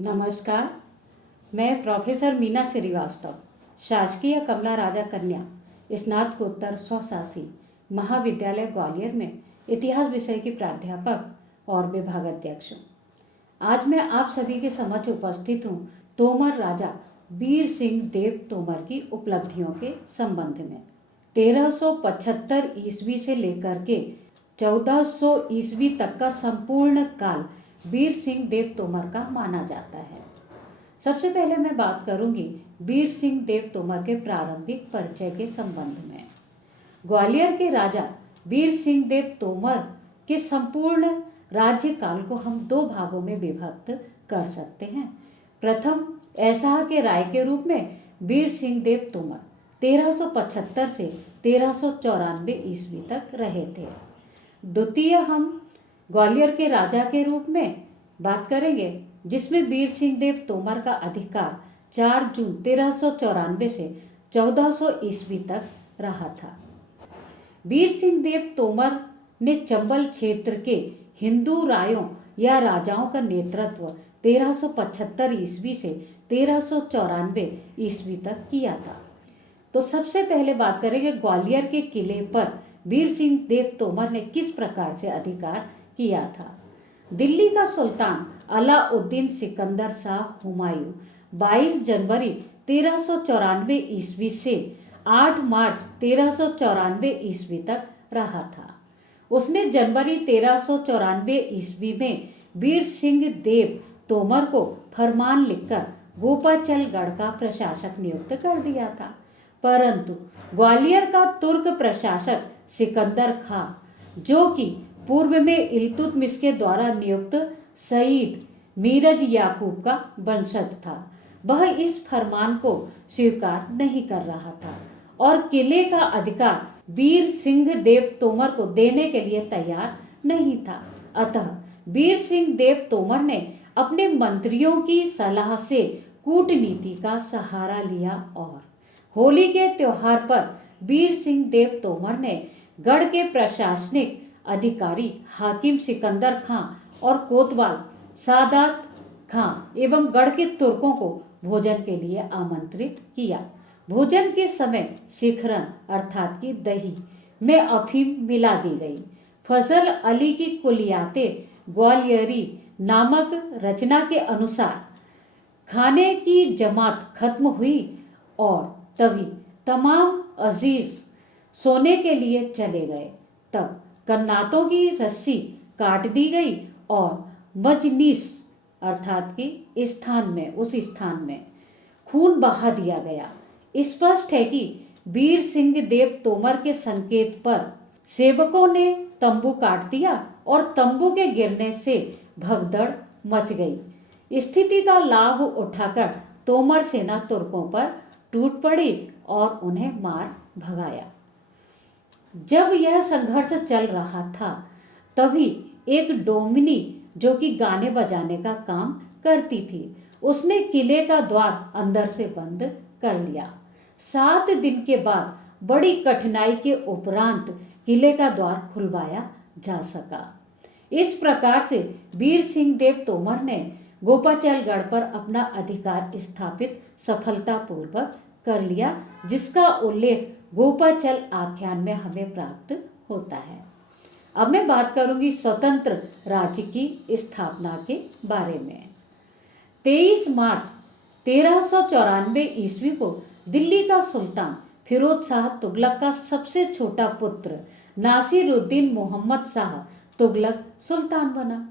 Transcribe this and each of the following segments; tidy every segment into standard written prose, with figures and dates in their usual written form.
नमस्कार। मैं प्रोफेसर मीना श्रीवास्तव, शासकीय कमला राजा कन्या स्नातकोत्तर स्वशासी महाविद्यालय ग्वालियर में इतिहास विषय की प्राध्यापक और विभागाध्यक्ष हूँ। आज मैं आप सभी के समक्ष उपस्थित हूँ तोमर राजा वीर सिंह देव तोमर की उपलब्धियों के संबंध में। 1375 ईस्वी से लेकर के 1400 ईस्वी तक का संपूर्ण काल वीर सिंह देव तोमर का माना जाता है। सबसे पहले मैं बात करूंगी वीर सिंह देव तोमर के प्रारंभिक परिचय के संबंध में। ग्वालियर के राजा वीर सिंह देव तोमर के संपूर्ण राज्यकाल को हम दो भागों में विभक्त कर सकते हैं। प्रथम ऐसा के राय के रूप में वीर सिंह देव तोमर 1375 से 1394 ईस्वी तक रहे थे। द्वितीय हम ग्वालियर के राजा के रूप में बात करेंगे, जिसमें वीर सिंह देव तोमर का अधिकार 4 जून 1394 से 1400 ईस्वी तक रहा था। वीर सिंह देव तोमर ने चंबल क्षेत्र के हिंदू रायों या राजाओं का नेतृत्व 1375 ईस्वी से 1394 ईस्वी तक किया था। तो सबसे पहले बात करेंगे ग्वालियर के किले पर वीर सिंह देव तोमर ने किस प्रकार से अधिकार किया था। दिल्ली का सुल्तान अलाउद्दीन सिकंदर शाह हुमायूं 22 जनवरी 1394 ईस्वी से 8 मार्च 1394 ईस्वी तक रहा था। उसने जनवरी 1394 ईस्वी में वीर सिंह देव तोमर को फरमान लिखकर गोपाचलगढ़ का प्रशासक नियुक्त कर दिया था, परंतु ग्वालियर का तुर्क प्रशासक सिकंदर खां, जो कि पूर्व में इल्तुतमिश के द्वारा नियुक्त सईद मीरज याकूब का वंशज था, वह इस फरमान को स्वीकार नहीं कर रहा था और किले का अधिकार वीर सिंह देव तोमर को देने के लिए तैयार नहीं था। अतः वीर सिंह देव तोमर ने अपने मंत्रियों की सलाह से कूटनीति का सहारा लिया और होली के त्योहार पर वीर सिंह देव तोमर ने गढ़ के प्रशासनिक अधिकारी हाकिम सिकंदर खां और कोतवाल सादात खां एवं गढ़ के तुर्कों को भोजन के लिए आमंत्रित किया। भोजन के समय शिखरन अर्थात की दही में अफीम मिला दी गई। फजल अली की कुलियाते ग्वालियरी नामक रचना के अनुसार खाने की जमात खत्म हुई और तभी तमाम अजीज सोने के लिए चले गए। तब कन्नातों की रस्सी काट दी गई और मजलिस अर्थात कि उस स्थान में खून बहा दिया गया। स्पष्ट है कि वीर सिंह देव तोमर के संकेत पर सेवकों ने तंबू काट दिया और तंबू के गिरने से भगदड़ मच गई। स्थिति का लाभ उठाकर तोमर सेना तुर्कों पर टूट पड़ी और उन्हें मार भगाया। जब यह संघर्ष चल रहा था तभी एक डोमिनी, जो कि गाने बजाने का काम करती थी, उसने किले का द्वार अंदर से बंद कर लिया। 7 दिन के बाद बड़ी कठिनाई के उपरांत किले का द्वार खुलवाया जा सका। इस प्रकार से वीर सिंह देव तोमर ने गोपाचलगढ़ पर अपना अधिकार स्थापित सफलतापूर्वक कर लिया, जिसका उल्लेख गोपाचल आख्यान में हमें प्राप्त होता है। अब मैं बात करूंगी स्वतंत्र राज्य की स्थापना के बारे में। 23 मार्च 1394 ईस्वी को दिल्ली का सुल्तान फिरोज शाह तुगलक का सबसे छोटा पुत्र नासिरुद्दीन मोहम्मद शाह तुगलक सुल्तान बना।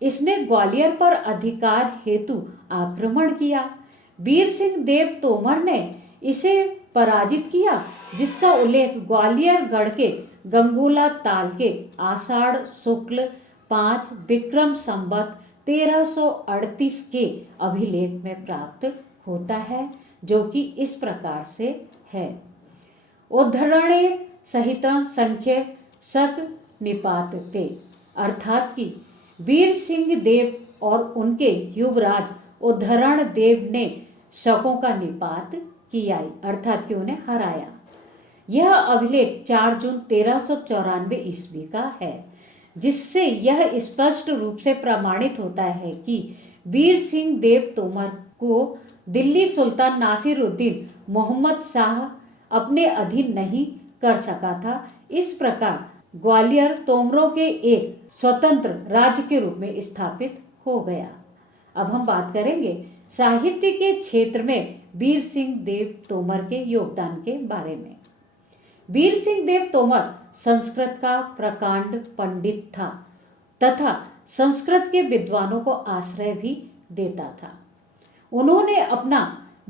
इसने ग्वालियर पर अधिकार हेतु आक्रमण किया। वीर सिंह देव तोमर ने इसे पराजित किया, जिसका उल्लेख ग्वालियर गढ़ के गंगोला ताल के आषाढ़ शुक्ल 5 विक्रम संवत 1338 के अभिलेख में प्राप्त होता है, जो कि इस प्रकार से है। उद्धरणे सहित संख्य शक निपातते, अर्थात कि वीर सिंह देव और उनके युवराज उद्धरण देव ने शकों का निपात किया, अर्थात कि उन्हें हराया। यह अभिलेख 4 जून 1394 ईस्वी का है, जिससे यह स्पष्ट रूप से प्रमाणित होता है कि वीर सिंह देव तोमर को दिल्ली सुल्तान नासिरुद्दीन मोहम्मद शाह अपने अधीन नहीं कर सका था। इस प्रकार ग्वालियर तोमरों के एक स्वतंत्र राज्य के रूप में स्थापित हो गया। अब हम बात करेंगे साहित्य के क्षेत्र में वीर सिंह देव तोमर के योगदान के बारे में। वीर सिंह देव तोमर संस्कृत का प्रकांड पंडित था तथा संस्कृत के विद्वानों को आश्रय भी देता था। उन्होंने अपना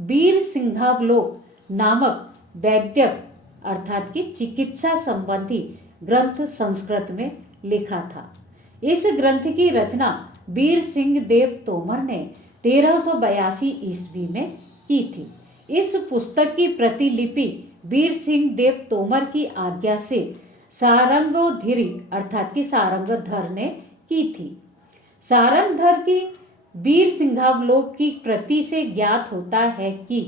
वीर सिंहावलोक नामक वैद्यक अर्थात कि चिकित्सा संबंधी ग्रंथ संस्कृत में लिखा था। इस ग्रंथ की रचना वीर सिंह देव तोमर ने 1382 ईस्वी में की थी। इस पुस्तक की प्रतिलिपि वीर सिंह देव तोमर की आज्ञा से सारंगधरी अर्थात कि सारंगधर ने की थी। सारंगधर की वीर सिंहावलोक की प्रति से ज्ञात होता है कि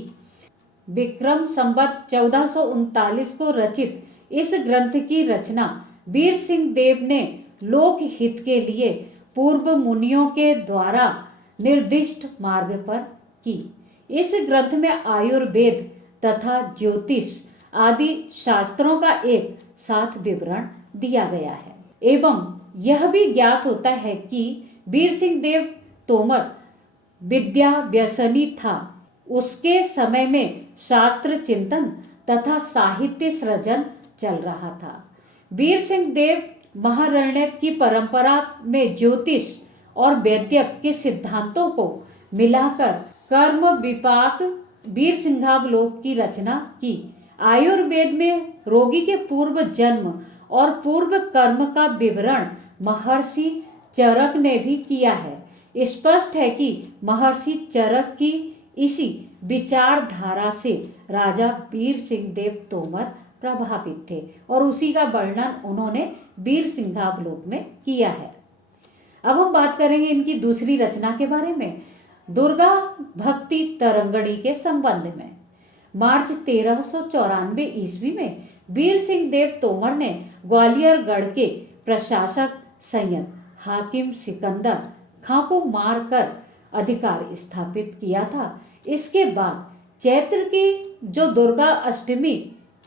विक्रम संवत 1439 को रचित इस ग्रंथ की रचना वीर सिंह देव ने लोक हित के लिए पूर्व मुनियों के द्वारा निर्दिष्ट मार्ग पर की। इस ग्रंथ में आयुर्वेद तथा ज्योतिष आदि शास्त्रों का एक साथ विवरण दिया गया है एवं यह भी ज्ञात होता है कि वीर सिंह देव तोमर विद्या व्यसनी था। उसके समय में शास्त्र चिंतन तथा साहित्य सृजन चल रहा था। वीर सिंह देव महारण्यक की परंपरा में ज्योतिष और वैद्यक के सिद्धांतों को मिलाकर कर्म विपाक वीर सिंहावलोक की रचना की। आयुर्वेद में रोगी के पूर्व जन्म और पूर्व कर्म का विवरण महर्षि चरक ने भी किया है। स्पष्ट है कि महर्षि चरक की इसी विचारधारा से राजा वीर सिंह देव तोमर प्रभावित थे और उसी का वर्णन उन्होंने वीर सिंहावलोक में किया है। अब हम बात करेंगे इनकी दूसरी रचना के बारे में, दुर्गा भक्ति तरंगणी के संबंध में। मार्च 1394 ईस्वी में वीर सिंह देव तोमर ने ग्वालियर गढ़ के प्रशासक संयत हाकिम सिकंदर खां को मारकर अधिकार स्थापित किया था। इसके बाद चैत्र की जो दुर्गा अष्टमी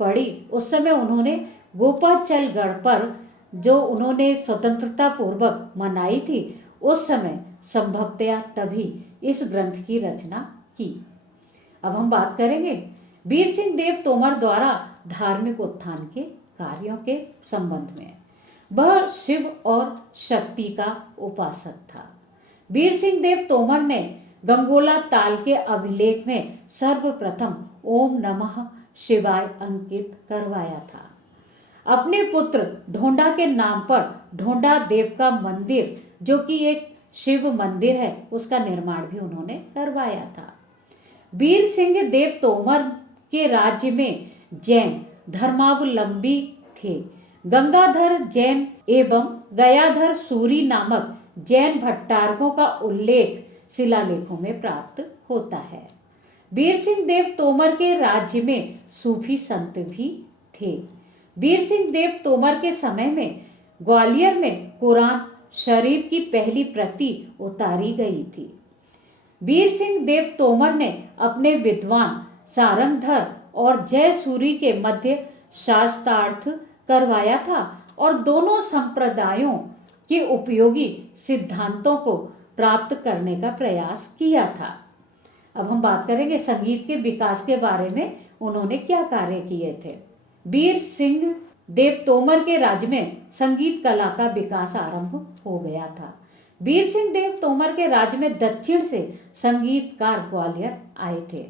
पड़ी उस समय उन्होंने गोपाचलगढ़ पर जो उन्होंने स्वतंत्रता पूर्वक मनाई थी उस समय संभवतया तभी इस ग्रंथ की रचना की। अब हम बात करेंगे वीर सिंह देव तोमर द्वारा धार्मिक उत्थान के कार्यों के संबंध में। वह शिव और शक्ति का उपासक था। वीर सिंह देव तोमर ने गंगोला ताल के अभिलेख में सर्वप्रथम ओम नमः शिवाय अंकित करवाया था। अपने पुत्र ढोंडा के नाम पर ढोंडा देव का मंदिर जो कि एक शिव मंदिर है उसका निर्माण भी उन्होंने करवाया था। वीर सिंह देव तोमर के राज्य में जैन धर्मावलंबी थे। गंगाधर जैन एवं गयाधर सूरी नामक जैन भट्टारकों का उल्लेख शिलालेखों में प्राप्त होता है। वीर सिंह देव तोमर के राज्य में सूफी संत भी थे। वीर सिंह देव तोमर के समय में ग्वालियर में कुरान शरीफ की पहली प्रति उतारी गई थी। वीर सिंह देव तोमर ने अपने विद्वान सारंगधर और जयसूरी के मध्य शास्त्रार्थ करवाया था और दोनों संप्रदायों के उपयोगी सिद्धांतों को प्राप्त करने का प्रयास किया था। अब हम बात करेंगे संगीत के विकास के बारे में, उन्होंने क्या कार्य किए थे। वीर सिंह देव तोमर के राज्य में संगीत कला का विकास आरंभ हो गया था। वीर सिंह देव तोमर के राज्य में दक्षिण से संगीतकार ग्वालियर आए थे।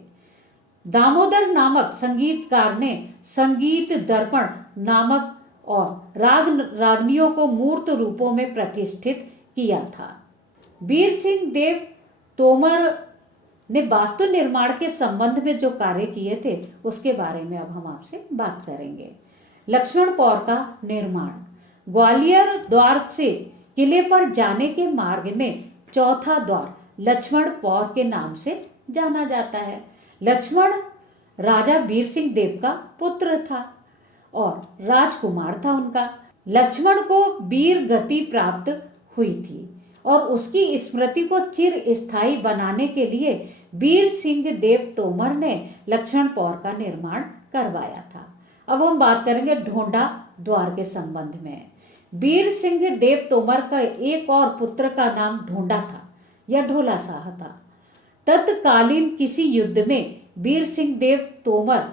दामोदर नामक संगीतकार ने संगीत दर्पण नामक और रागनियों को मूर्त रूपों में प्रतिष्ठित किया था। वीर सिंह देव तोमर ने वास्तु निर्माण के संबंध में जो कार्य किए थे उसके बारे में अब हम आपसे बात करेंगे। लक्ष्मण पौर का निर्माण। ग्वालियर द्वार से किले पर जाने के मार्ग में चौथा द्वार लक्ष्मण पौर के नाम से जाना जाता है। लक्ष्मण राजा वीर सिंह देव का पुत्र था और राजकुमार था उनका। लक्ष्मण को वीर गति प्राप्त हुई थी और उसकी स्मृति को चिर स्थायी बनाने के लिए वीर सिंह देव तोमर ने लक्ष्मण पौर का निर्माण करवाया था। अब हम बात करेंगे ढोंडा द्वार के संबंध में। वीर सिंह देव तोमर का एक और पुत्र का नाम ढोंडा था या ढोला शाह था। तत्कालीन किसी युद्ध में वीर सिंह देव तोमर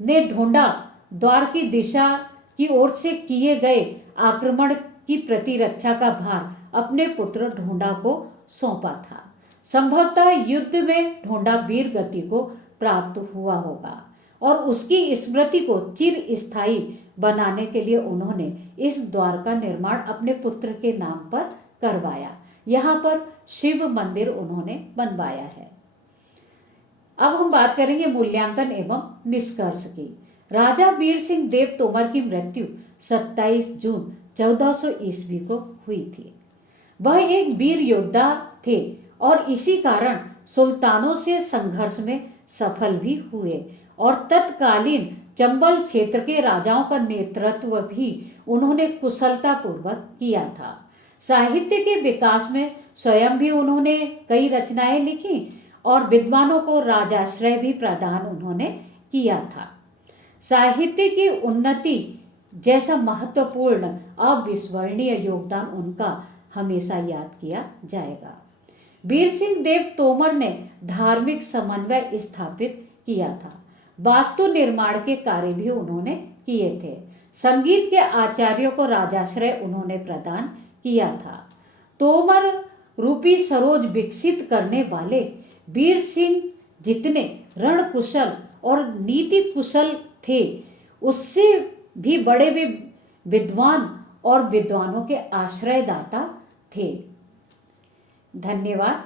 ने ढोंडा द्वार की दिशा की ओर से किए गए आक्रमण की प्रतिरक्षा का भार अपने पुत्र ढोंडा को सौंपा था। संभवतः युद्ध में ढोंडा वीर गति को प्राप्त हुआ होगा और उसकी स्मृति को चिर स्थायी बनाने के लिए उन्होंने इस द्वार का निर्माण अपने पुत्र के नाम पर करवाया। यहाँ पर शिव मंदिर उन्होंने बनवाया है। अब हम बात करेंगे मूल्यांकन एवं निष्कर्ष की। राजा वीर सिंह देव तोमर की मृत्यु 27 जून 1400 ईस्वी को हुई थी। वह एक वीर योद्धा थे और इसी कारण सुल्तानों से संघर्ष में सफल भी हुए और तत्कालीन चंबल क्षेत्र के राजाओं का नेतृत्व भी उन्होंने कुशलता पूर्वक किया था। साहित्य के विकास में स्वयं भी उन्होंने कई रचनाएं लिखी और विद्वानों को राजाश्रय भी प्रदान उन्होंने किया था। साहित्य की उन्नति जैसा महत्वपूर्ण अविस्मरणीय योगदान उनका हमेशा याद किया जाएगा। वीर सिंह देव तोमर ने धार्मिक समन्वय स्थापित किया था। वास्तु निर्माण के कार्य भी उन्होंने किए थे। संगीत के आचार्यों को राजाश्रय उन्होंने प्रदान किया था। तोमर रूपी सरोज विकसित करने वाले वीर सिंह जितने रणकुशल और नीति कुशल थे, उससे भी बड़े वे विद्वान और विद्वानों के आश्रयदाता थे। धन्यवाद।